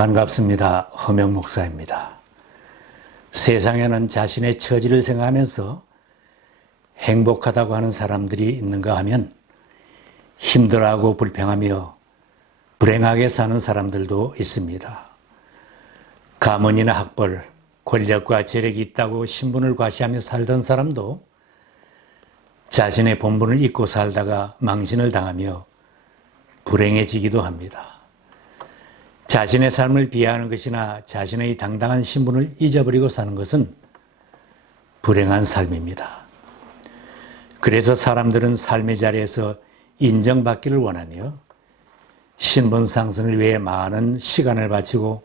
반갑습니다. 허명 목사입니다. 세상에는 자신의 처지를 생각하면서 행복하다고 하는 사람들이 있는가 하면 힘들어하고 불평하며 불행하게 사는 사람들도 있습니다. 가문이나 학벌, 권력과 재력이 있다고 신분을 과시하며 살던 사람도 자신의 본분을 잊고 살다가 망신을 당하며 불행해지기도 합니다. 자신의 삶을 비하하는 것이나 자신의 당당한 신분을 잊어버리고 사는 것은 불행한 삶입니다. 그래서 사람들은 삶의 자리에서 인정받기를 원하며 신분 상승을 위해 많은 시간을 바치고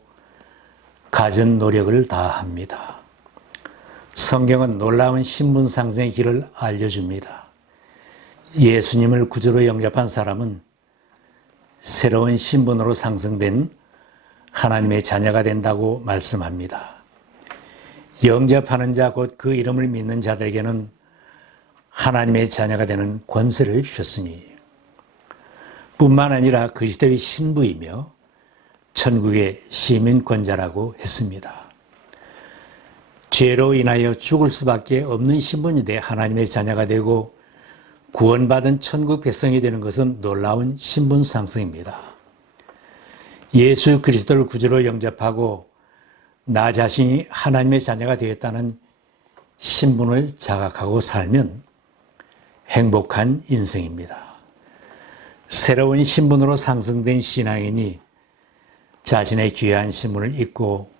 갖은 노력을 다합니다. 성경은 놀라운 신분 상승의 길을 알려줍니다. 예수님을 구주로 영접한 사람은 새로운 신분으로 상승된 하나님의 자녀가 된다고 말씀합니다. 영접하는 자 곧 그 이름을 믿는 자들에게는 하나님의 자녀가 되는 권세를 주셨으니 뿐만 아니라 그리스도의 신부이며 천국의 시민권자라고 했습니다. 죄로 인하여 죽을 수밖에 없는 신분인데 하나님의 자녀가 되고 구원받은 천국 백성이 되는 것은 놀라운 신분 상승입니다. 예수 그리스도를 구주로 영접하고 나 자신이 하나님의 자녀가 되었다는 신분을 자각하고 살면 행복한 인생입니다. 새로운 신분으로 상승된 신앙인이 자신의 귀한 신분을 잊고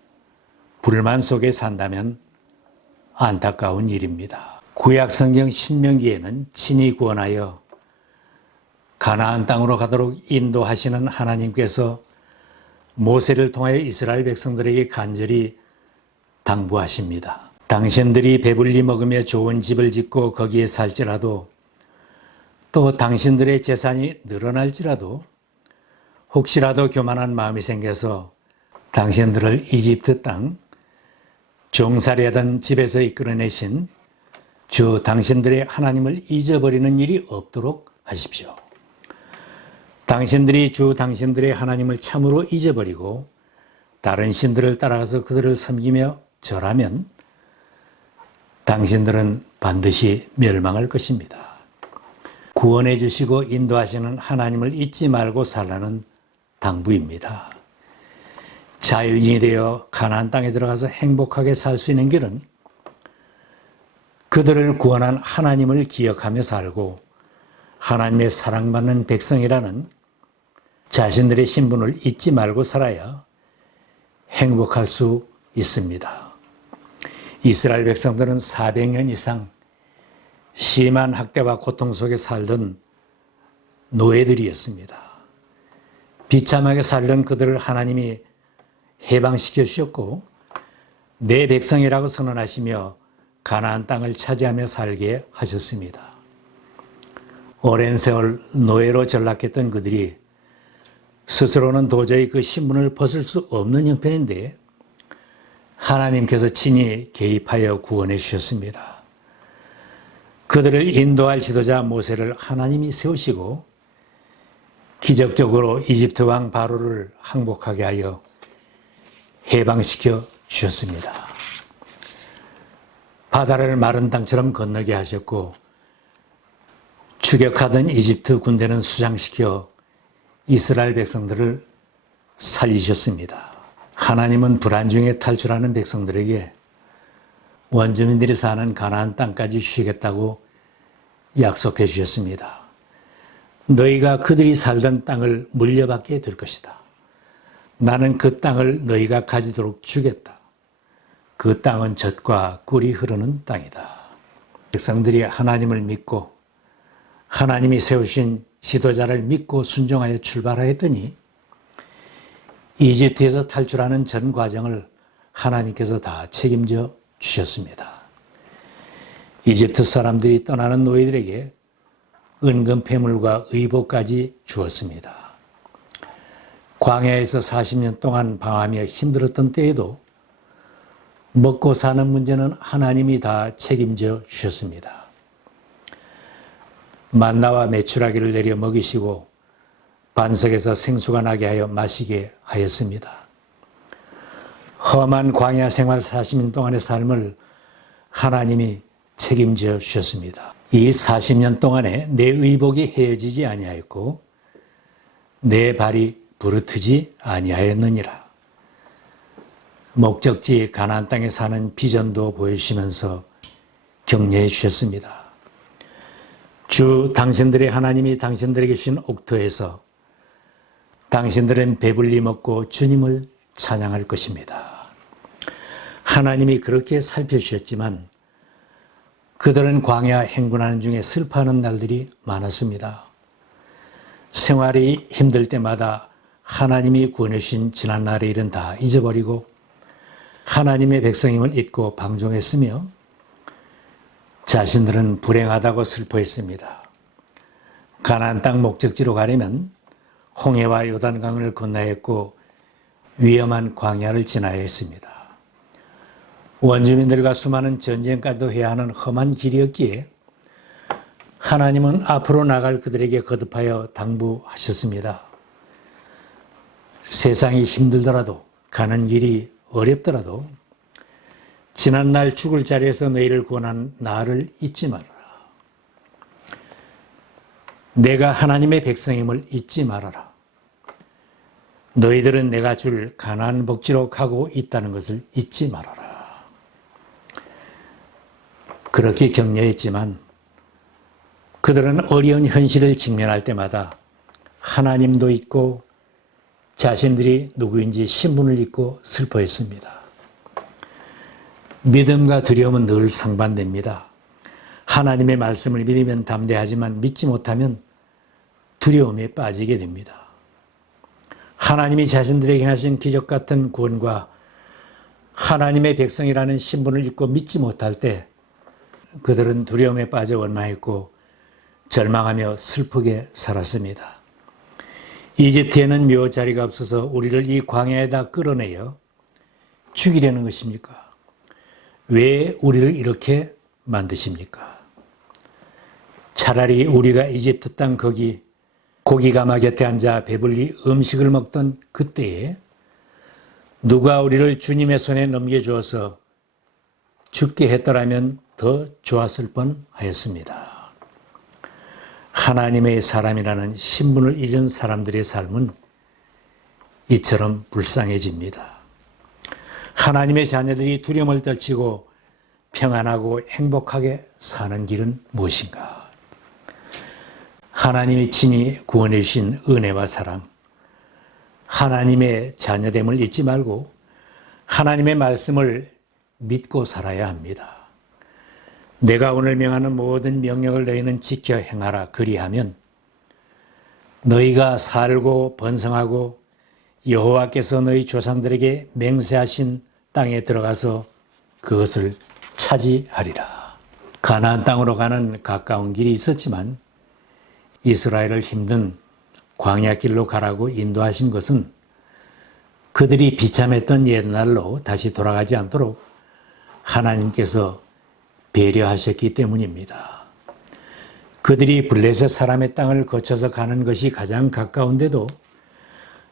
불만 속에 산다면 안타까운 일입니다. 구약성경 신명기에는 친히 구원하여 가나안 땅으로 가도록 인도하시는 하나님께서 모세를 통하여 이스라엘 백성들에게 간절히 당부하십니다. 당신들이 배불리 먹으며 좋은 집을 짓고 거기에 살지라도 또 당신들의 재산이 늘어날지라도 혹시라도 교만한 마음이 생겨서 당신들을 이집트 땅 종살이하던 집에서 이끌어내신 주 당신들의 하나님을 잊어버리는 일이 없도록 하십시오. 당신들이 주 당신들의 하나님을 참으로 잊어버리고 다른 신들을 따라가서 그들을 섬기며 절하면 당신들은 반드시 멸망할 것입니다. 구원해 주시고 인도하시는 하나님을 잊지 말고 살라는 당부입니다. 자유인이 되어 가나안 땅에 들어가서 행복하게 살 수 있는 길은 그들을 구원한 하나님을 기억하며 살고 하나님의 사랑받는 백성이라는 자신들의 신분을 잊지 말고 살아야 행복할 수 있습니다. 이스라엘 백성들은 400년 이상 심한 학대와 고통 속에 살던 노예들이었습니다. 비참하게 살던 그들을 하나님이 해방시켜 주셨고 내 백성이라고 선언하시며 가나안 땅을 차지하며 살게 하셨습니다. 오랜 세월 노예로 전락했던 그들이 스스로는 도저히 그 신분을 벗을 수 없는 형편인데 하나님께서 친히 개입하여 구원해 주셨습니다. 그들을 인도할 지도자 모세를 하나님이 세우시고 기적적으로 이집트 왕 바로를 항복하게 하여 해방시켜 주셨습니다. 바다를 마른 땅처럼 건너게 하셨고 추격하던 이집트 군대는 수장시켜 이스라엘 백성들을 살리셨습니다. 하나님은 불안 중에 탈출하는 백성들에게 원주민들이 사는 가나안 땅까지 주시겠다고 약속해 주셨습니다. 너희가 그들이 살던 땅을 물려받게 될 것이다. 나는 그 땅을 너희가 가지도록 주겠다. 그 땅은 젖과 꿀이 흐르는 땅이다. 백성들이 하나님을 믿고 하나님이 세우신 지도자를 믿고 순종하여 출발하였더니 이집트에서 탈출하는 전 과정을 하나님께서 다 책임져 주셨습니다. 이집트 사람들이 떠나는 노예들에게 은금 패물과 의복까지 주었습니다. 광야에서 40년 동안 방황하며 힘들었던 때에도 먹고 사는 문제는 하나님이 다 책임져 주셨습니다. 만나와 메추라기를 내려 먹이시고 반석에서 생수가 나게 하여 마시게 하였습니다. 험한 광야 생활 40년 동안의 삶을 하나님이 책임져 주셨습니다. 이 40년 동안에 내 의복이 헤어지지 아니하였고 내 발이 부르트지 아니하였느니라. 목적지 가나안 땅에 사는 비전도 보여주시면서 격려해 주셨습니다. 주 당신들의 하나님이 당신들에게 주신 옥토에서 당신들은 배불리 먹고 주님을 찬양할 것입니다. 하나님이 그렇게 살펴주셨지만 그들은 광야 행군하는 중에 슬퍼하는 날들이 많았습니다. 생활이 힘들 때마다 하나님이 구원해 주신 지난날의 일은 다 잊어버리고 하나님의 백성임을 잊고 방종했으며 자신들은 불행하다고 슬퍼했습니다. 가나안 땅 목적지로 가려면 홍해와 요단강을 건너야 했고 위험한 광야를 지나야 했습니다. 원주민들과 수많은 전쟁까지도 해야 하는 험한 길이었기에 하나님은 앞으로 나갈 그들에게 거듭하여 당부하셨습니다. 세상이 힘들더라도 가는 길이 어렵더라도 지난날 죽을 자리에서 너희를 구원한 나를 잊지 말아라. 내가 하나님의 백성임을 잊지 말아라. 너희들은 내가 줄 가나안 복지로 가고 있다는 것을 잊지 말아라. 그렇게 격려했지만 그들은 어려운 현실을 직면할 때마다 하나님도 잊고 자신들이 누구인지 신분을 잊고 슬퍼했습니다. 믿음과 두려움은 늘 상반됩니다. 하나님의 말씀을 믿으면 담대하지만 믿지 못하면 두려움에 빠지게 됩니다. 하나님이 자신들에게 하신 기적 같은 구원과 하나님의 백성이라는 신분을 잊고 믿지 못할 때 그들은 두려움에 빠져 원망했고 절망하며 슬프게 살았습니다. 이집트에는 묘 자리가 없어서 우리를 이 광야에다 끌어내어 죽이려는 것입니까? 왜 우리를 이렇게 만드십니까? 차라리 우리가 이집트 땅 거기 고기가마 곁에 앉아 배불리 음식을 먹던 그때에 누가 우리를 주님의 손에 넘겨주어서 죽게 했더라면 더 좋았을 뻔하였습니다. 하나님의 사람이라는 신분을 잊은 사람들의 삶은 이처럼 불쌍해집니다. 하나님의 자녀들이 두려움을 떨치고 평안하고 행복하게 사는 길은 무엇인가? 하나님이 친히 구원해 주신 은혜와 사랑, 하나님의 자녀됨을 잊지 말고 하나님의 말씀을 믿고 살아야 합니다. 내가 오늘 명하는 모든 명령을 너희는 지켜 행하라. 그리하면 너희가 살고 번성하고 여호와께서 너희 조상들에게 맹세하신 땅에 들어가서 그것을 차지하리라. 가나안 땅으로 가는 가까운 길이 있었지만 이스라엘을 힘든 광야길로 가라고 인도하신 것은 그들이 비참했던 옛날로 다시 돌아가지 않도록 하나님께서 배려하셨기 때문입니다. 그들이 블레셋 사람의 땅을 거쳐서 가는 것이 가장 가까운데도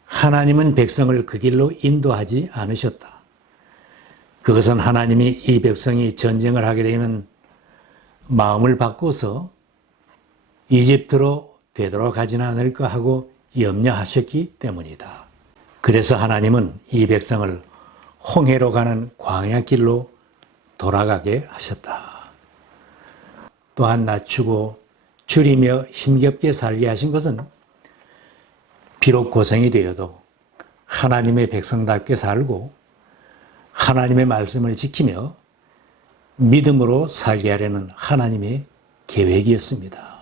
하나님은 백성을 그 길로 인도하지 않으셨다. 그것은 하나님이 이 백성이 전쟁을 하게 되면 마음을 바꿔서 이집트로 되돌아가지는 않을까 하고 염려하셨기 때문이다. 그래서 하나님은 이 백성을 홍해로 가는 광야길로 돌아가게 하셨다. 또한 낮추고 줄이며 힘겹게 살게 하신 것은 비록 고생이 되어도 하나님의 백성답게 살고 하나님의 말씀을 지키며 믿음으로 살게 하려는 하나님의 계획이었습니다.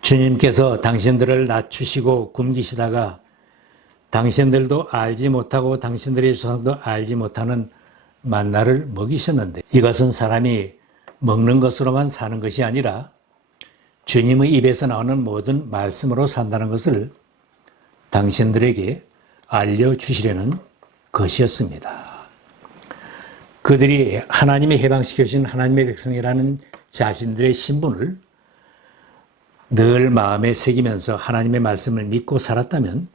주님께서 당신들을 낮추시고 굶기시다가 당신들도 알지 못하고 당신들의 조상도 알지 못하는 만나를 먹이셨는데 이것은 사람이 먹는 것으로만 사는 것이 아니라 주님의 입에서 나오는 모든 말씀으로 산다는 것을 당신들에게 알려주시려는 것이었습니다. 그들이 하나님이 해방시켜주신 하나님의 백성이라는 자신들의 신분을 늘 마음에 새기면서 하나님의 말씀을 믿고 살았다면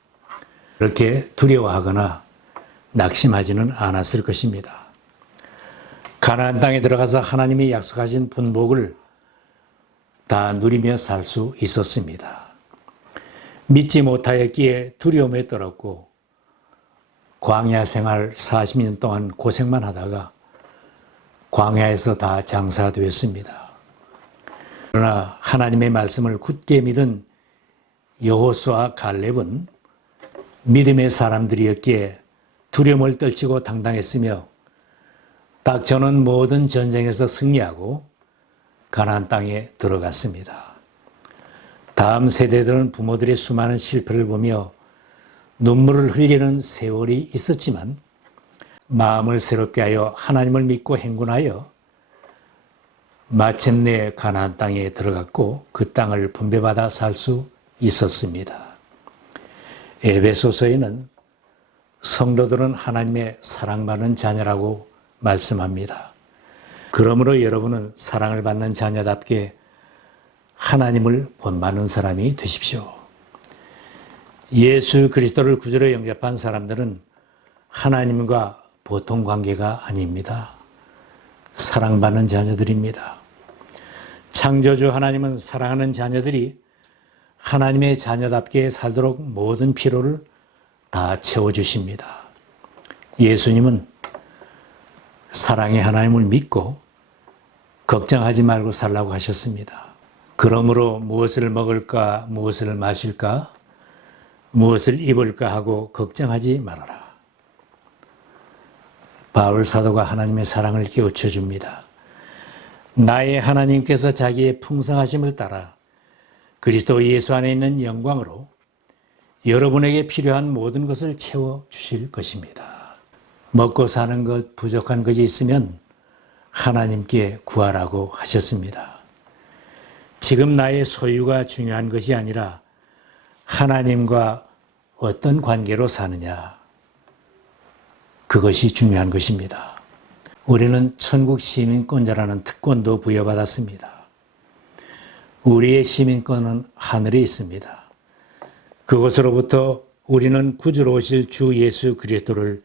그렇게 두려워하거나 낙심하지는 않았을 것입니다. 가나안 땅에 들어가서 하나님이 약속하신 분복을 다 누리며 살 수 있었습니다. 믿지 못하였기에 두려움에 떨었고 광야 생활 40년 동안 고생만 하다가 광야에서 다 장사되었습니다. 그러나 하나님의 말씀을 굳게 믿은 여호수아 갈렙은 믿음의 사람들이었기에 두려움을 떨치고 당당했으며 닥쳐오는 모든 전쟁에서 승리하고 가나안 땅에 들어갔습니다. 다음 세대들은 부모들의 수많은 실패를 보며 눈물을 흘리는 세월이 있었지만 마음을 새롭게 하여 하나님을 믿고 행군하여 마침내 가나안 땅에 들어갔고 그 땅을 분배받아 살 수 있었습니다. 에베소서에는 성도들은 하나님의 사랑받는 자녀라고 말씀합니다. 그러므로 여러분은 사랑을 받는 자녀답게 하나님을 본받는 사람이 되십시오. 예수 그리스도를 구주로 영접한 사람들은 하나님과 보통 관계가 아닙니다. 사랑받는 자녀들입니다. 창조주 하나님은 사랑하는 자녀들이 하나님의 자녀답게 살도록 모든 필요를 다 채워주십니다. 예수님은 사랑의 하나님을 믿고 걱정하지 말고 살라고 하셨습니다. 그러므로 무엇을 먹을까, 무엇을 마실까, 무엇을 입을까 하고 걱정하지 말아라. 바울 사도가 하나님의 사랑을 깨우쳐 줍니다. 나의 하나님께서 자기의 풍성하심을 따라 그리스도 예수 안에 있는 영광으로 여러분에게 필요한 모든 것을 채워주실 것입니다. 먹고 사는 것, 부족한 것이 있으면 하나님께 구하라고 하셨습니다. 지금 나의 소유가 중요한 것이 아니라 하나님과 어떤 관계로 사느냐, 그것이 중요한 것입니다. 우리는 천국 시민권자라는 특권도 부여받았습니다. 우리의 시민권은 하늘에 있습니다. 그것으로부터 우리는 구주로 오실 주 예수 그리스도를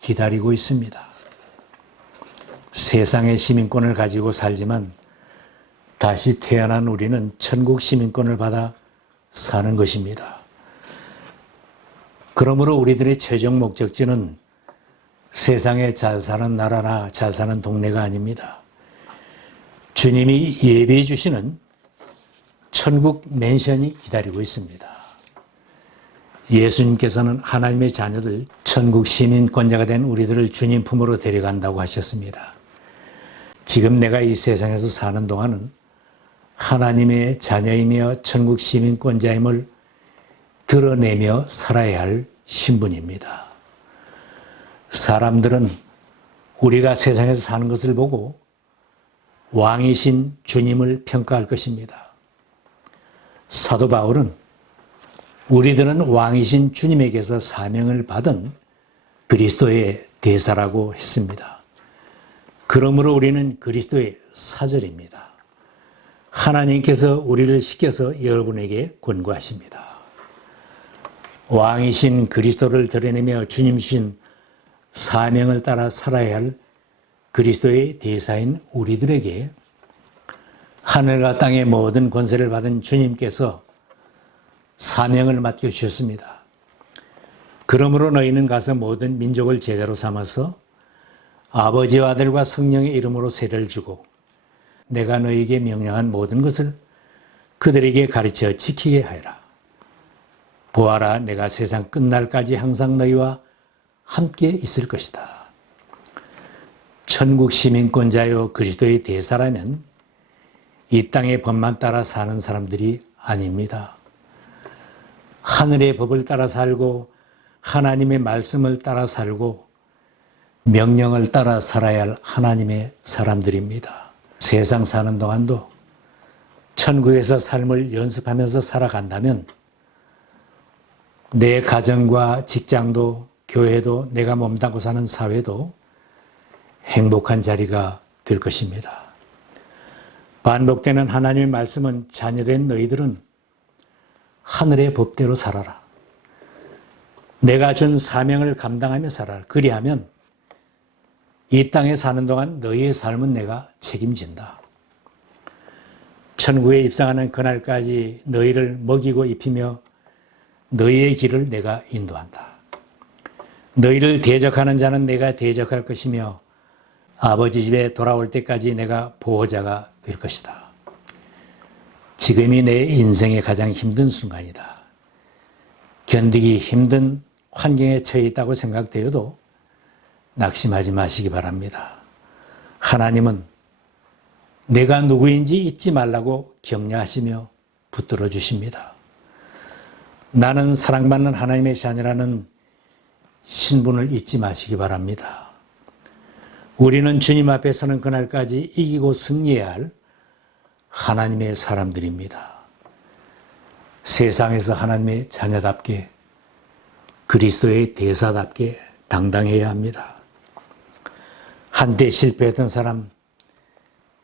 기다리고 있습니다. 세상의 시민권을 가지고 살지만 다시 태어난 우리는 천국 시민권을 받아 사는 것입니다. 그러므로 우리들의 최종 목적지는 세상에 잘 사는 나라나 잘 사는 동네가 아닙니다. 주님이 예비해 주시는 천국 맨션이 기다리고 있습니다. 예수님께서는 하나님의 자녀들, 천국 시민권자가 된 우리들을 주님 품으로 데려간다고 하셨습니다. 지금 내가 이 세상에서 사는 동안은 하나님의 자녀이며 천국 시민권자임을 드러내며 살아야 할 신분입니다. 사람들은 우리가 세상에서 사는 것을 보고 왕이신 주님을 평가할 것입니다. 사도 바울은 우리들은 왕이신 주님에게서 사명을 받은 그리스도의 대사라고 했습니다. 그러므로 우리는 그리스도의 사절입니다. 하나님께서 우리를 시켜서 여러분에게 권고하십니다. 왕이신 그리스도를 드러내며 주님 주신 사명을 따라 살아야 할 그리스도의 대사인 우리들에게 하늘과 땅의 모든 권세를 받은 주님께서 사명을 맡겨주셨습니다. 그러므로 너희는 가서 모든 민족을 제자로 삼아서 아버지와 아들과 성령의 이름으로 세례를 주고 내가 너희에게 명령한 모든 것을 그들에게 가르쳐 지키게 하여라. 보아라, 내가 세상 끝날까지 항상 너희와 함께 있을 것이다. 천국 시민권자요 그리스도의 대사라면 이 땅의 법만 따라 사는 사람들이 아닙니다. 하늘의 법을 따라 살고 하나님의 말씀을 따라 살고 명령을 따라 살아야 할 하나님의 사람들입니다. 세상 사는 동안도 천국에서 삶을 연습하면서 살아간다면 내 가정과 직장도 교회도 내가 몸담고 사는 사회도 행복한 자리가 될 것입니다. 반복되는 하나님의 말씀은 자녀된 너희들은 하늘의 법대로 살아라. 내가 준 사명을 감당하며 살아라. 그리하면 이 땅에 사는 동안 너희의 삶은 내가 책임진다. 천국에 입성하는 그날까지 너희를 먹이고 입히며 너희의 길을 내가 인도한다. 너희를 대적하는 자는 내가 대적할 것이며 아버지 집에 돌아올 때까지 내가 보호자가 될 것이다. 지금이 내 인생의 가장 힘든 순간이다. 견디기 힘든 환경에 처해 있다고 생각되어도 낙심하지 마시기 바랍니다. 하나님은 내가 누구인지 잊지 말라고 격려하시며 붙들어 주십니다. 나는 사랑받는 하나님의 자녀라는 신분을 잊지 마시기 바랍니다. 우리는 주님 앞에 서는 그날까지 이기고 승리해야 할 하나님의 사람들입니다. 세상에서 하나님의 자녀답게 그리스도의 대사답게 당당해야 합니다. 한때 실패했던 사람,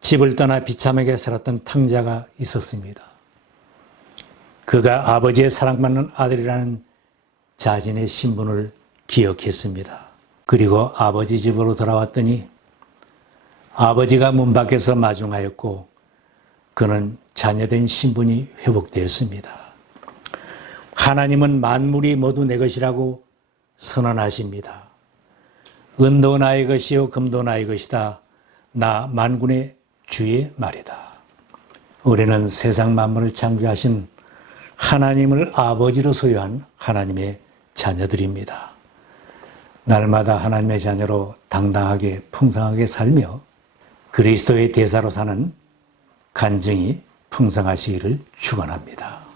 집을 떠나 비참하게 살았던 탕자가 있었습니다. 그가 아버지의 사랑받는 아들이라는 자신의 신분을 기억했습니다. 그리고 아버지 집으로 돌아왔더니 아버지가 문 밖에서 마중하였고 그는 자녀된 신분이 회복되었습니다. 하나님은 만물이 모두 내 것이라고 선언하십니다. 은도 나의 것이요 금도 나의 것이다. 나 만군의 주의 말이다. 우리는 세상 만물을 창조하신 하나님을 아버지로 소유한 하나님의 자녀들입니다. 날마다 하나님의 자녀로 당당하게 풍성하게 살며 그리스도의 대사로 사는 간증이 풍성하시기를 축원합니다.